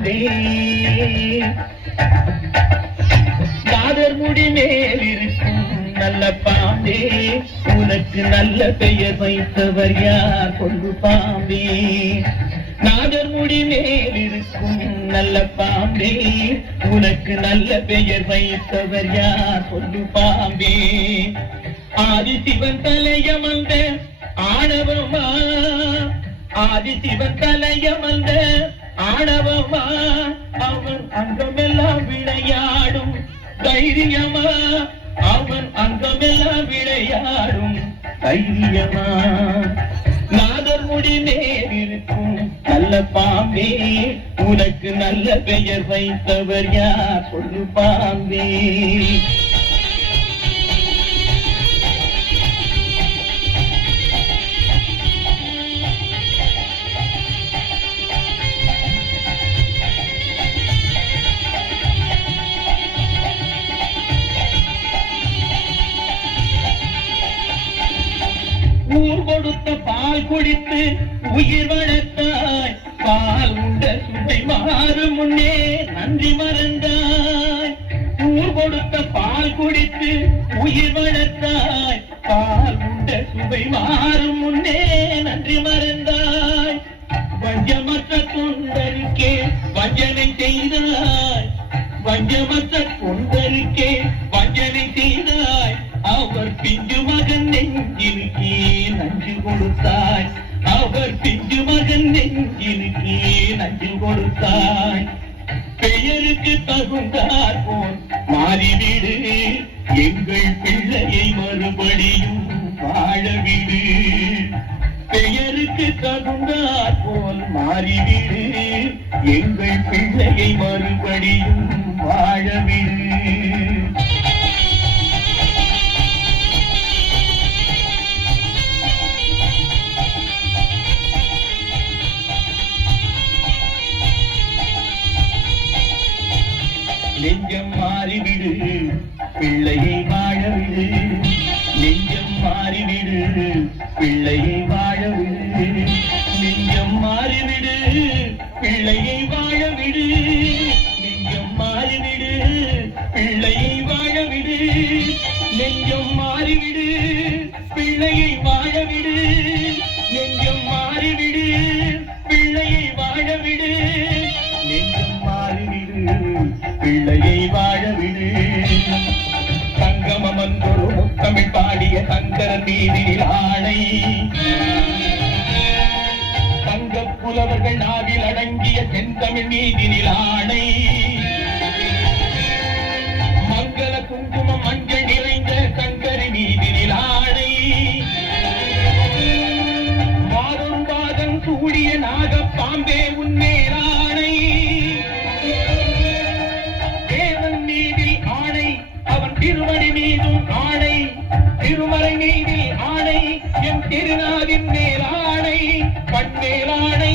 பாம்பே நாதர் முடி மேல் இருக்கும் நல்ல பாம்பே உனக்கு நல்ல பெயர் வைத்தவர் யார் கொண்டு பாம்பே நாதர் முடி மேல் இருக்கும் நல்ல பாம்பே உனக்கு நல்ல பெயர் வைத்தவர் யார் கொண்டு பாம்பே ஆதிசிவன் தலையமர்ந்த ஆணவமா ஆதிசிவன் தலையமர்ந்த ஆணவமா அவன் அங்கமெல்லாம் விளையாடும் தைரியமா அவன் அங்கமெல்லாம் விளையாடும் தைரியமா நாதர் முடி மேல் இருக்கும் நல்ல பாம்பே உனக்கு நல்ல பெயர் வைத்தவர் யார் சொல்லு பாம்பே ஊர் கொடுத்த பால் குடித்து உயிர் வளர்த்தாய் பால் உண்ட சுவை மாறும் முன்னே நன்றி மறந்தாய் ஊர் கொடுத்த பால் குடித்து உயிர் வளர்த்தாய் பால் உண்ட சுவை மாறும் முன்னே நன்றி மறந்தாய் வஞ்சமற்ற தொண்டருக்கே வஞ்சனை செய்தாய் வஞ்சமற்ற தொண்டருக்கே வஞ்சனை செய்தாய் அவர் பிஞ்சு மகன் நெஞ்சினுக்கே நஞ்சு கொடுத்தாய் அவர் பிஞ்சு மகன் நெஞ்சினுக்கே நஞ்சு கொடுத்தாய் பெயருக்கு தகுந்தார் போல் மாறிவிடு எங்கள் பிள்ளையை மறுபடியும் வாழவிடு பெயருக்கு தகுந்தார் போல் மாறிவிடு எங்கள் பிள்ளையை மறுபடியும் வாழவிடு நெஞ்சம் மாறிவிடு பிள்ளையை வாழவிடு நெஞ்சம் மாறிவிடு பிள்ளையை வாழவிடு நெஞ்சம் மாறிவிடு பிள்ளையை வாழவிடு நெஞ்சம் மாறிவிடு பிள்ளையை வாழவிடு நெஞ்சம் மாறிவிடு பிள்ளையை வாழவிடு நெஞ்சம் மாறிவிடு பிள்ளையை வாழவிடு நெஞ்சம் மாறிவிடு பிள்ளையை வாழவிடு சங்கமமன்றொரு முத்தமிழ் பாடிய சங்கரன் மீதில் ஆணை சங்கப் புலவர்கள் நாவில் அடங்கிய செந்தமிழ் மீதில் ஆணை மங்கள குங்குமம் மஞ்சள் நிறைந்த சங்கரி மீதில் ஆணை மாறும் பாதம் சூடிய நாக பாம்பே உன்மேல் ஆணை திருமணி மீதும் ஆணை திருமலை மீதில் ஆணை என் திருநாவின் மேல் ஆணை கண்மேல் ஆணை